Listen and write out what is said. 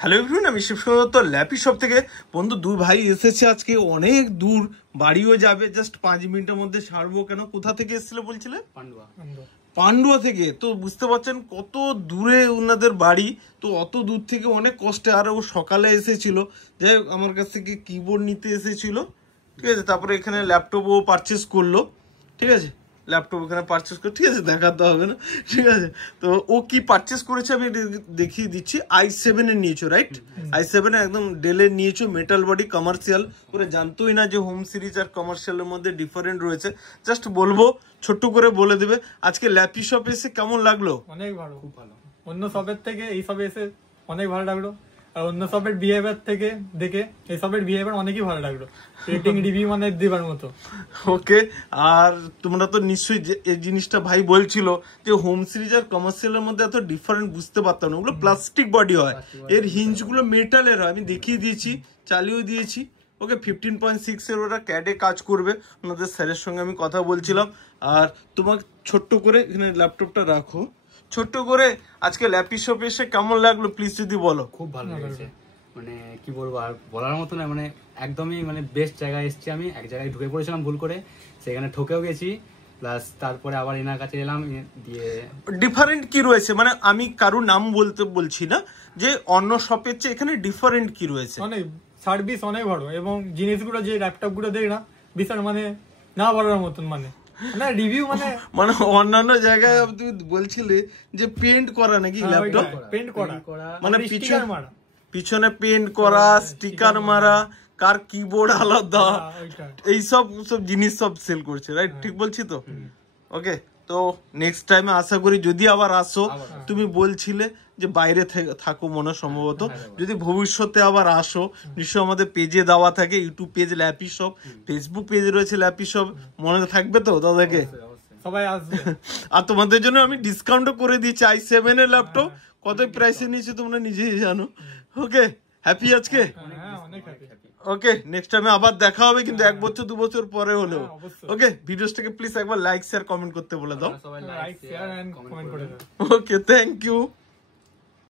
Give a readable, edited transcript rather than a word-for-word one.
Hello everyone, আমি Shibsundar lappy shop থেকে। বন্ধু দুই ভাই এসেছে আজকে, অনেক দূর, বাড়িও যাবে, জাস্ট 5 মিনিটের মধ্যে ছাড়বো। কেন, কোথা থেকে এসেছিল বলছিলে? পান্ডুয়া থেকে। তো বুঝতে পারছেন কত দূরে ওনাদের বাড়ি, তো অত দূর থেকে অনেক কষ্টে। আর ও সকালে এসেছিল, যাই হোক আমার কাছ থেকে কিবোর্ড নিতে এসেছিল, ঠিক আছে। তারপরে এখানে ল্যাপটপও পারচেস করলো, ঠিক আছে। ল্যাপটপ এখানে পারচেস করে, ঠিক আছে, দেখাতে হবে না, ঠিক আছে। তো ও কি পারচেস করেছে আমি দেখিয়ে দিচ্ছি। i7 এর নিয়েছো, রাইট? i7 একদম ডেলের নিয়েছো, মেটাল বডি, কমার্শিয়াল করে। জানতোই না যে হোম সিরিজ আর কমার্শিয়ালের মধ্যে ডিফারেন্ট রয়েছে। জাস্ট বলবো, ছোট্ট করে বলে দেবে আজকে ল্যাপি শপ এসে কেমন লাগলো। অনেক ভালো, খুব ভালো। অন্য শপের থেকে এই শপে এসে অনেক ভালো লাগলো। আর অন্য শপের বিহেভিয়ার থেকে দেখে এই শপের বিহেভিয়ার অনেকই ভালো লাগলো। রেটিং রিভিউ মানে দেবার মতো। ওকে, আর তোমরা তো নিশ্চয়ই এই জিনিসটা ভাই বলছিল যে হোম সিরিজ আর কমার্শিয়ালের মধ্যে এত ডিফারেন্ট বুঝতে পারতাম না। ওগুলো প্লাস্টিক বডি হয়, এর হিঞ্জগুলো মেটালের হয়। আমি দেখিয়ে দিয়েছি, চালিয়েও দিয়েছি। ওকে, 15.6 এর ওরা ক্যাডে কাজ করবে। ওনাদের স্যারের সঙ্গে আমি কথা বলছিলাম। আর তোমার ছোট্ট করে এখানে ল্যাপটপটা রাখো, ছোট্ট করে আজকে ল্যাপি শপে এসে কেমন লাগলো প্লিজ যদি বলো। খুব ভালো লেগেছে, মানে কি বলবো আর বলার মতো না, মানে একদমই মানে বেস্ট জায়গায় এসেছি। আমি এক জায়গায় ঢুকে পড়েছিলাম ভুল করে, সেখানে ঠকেও গেছি, প্লাস তারপরে আবার এনার কাছে এলাম। দিয়ে ডিফারেন্ট কি রয়েছে, মানে আমি কারো নাম বলছি না, যে অন্য শপের চেয়ে এখানে ডিফারেন্ট কি রয়েছে। অনেক সার্ভিস অনেক ভালো, এবং জিনিসগুলো যে ল্যাপটপ গুলো দেখ না, বিশাল মানে না বলার মতন, মানে রিভিউ মানে অন্যান্য জায়গায় তুমি বলছিলে যে পেন্ট করা নাকি ল্যাপটপ, পেন্ট করা মানে পিছনে পেন্ট করা, স্টিকার মারা, কার কিবোর্ড আলাদা, এইসব জিনিস সব সেল করছে, রাইট? ঠিক বলছি তো? ওকে, তো নেক্সট টাইমে আশা করি যদি আবার আসো, তুমি বলছিলে যে বাইরে থাকো মনে সম্ভবত, যদি ভবিষ্যতে আবার আসো নিশ্চয় আমাদের পেজে দেওয়া থাকে, YouTube page lappy shop, Facebook page রয়েছে ল্যাপি শপ, মনে থাকবে তো দাদাকে? সবাই আসবে। আর তোমাদের জন্য আমি ডিসকাউন্টও করে দিয়েছি। i7 এর ল্যাপটপ কত প্রাইসে নিয়েছে তোমরা নিজেই জানো। ওকে, হ্যাপি আজকে? ওকে, নেক্সট টাইমে আবার দেখা হবে, কিন্তু 1 বছর 2 বছর পরে হলেও। ওকে, ভিডিওসটাকে প্লিজ একবার লাইক শেয়ার কমেন্ট করতে বলে দাও। লাইক শেয়ার এন্ড কমেন্ট করে দাও। ওকে, থ্যাংক ইউ।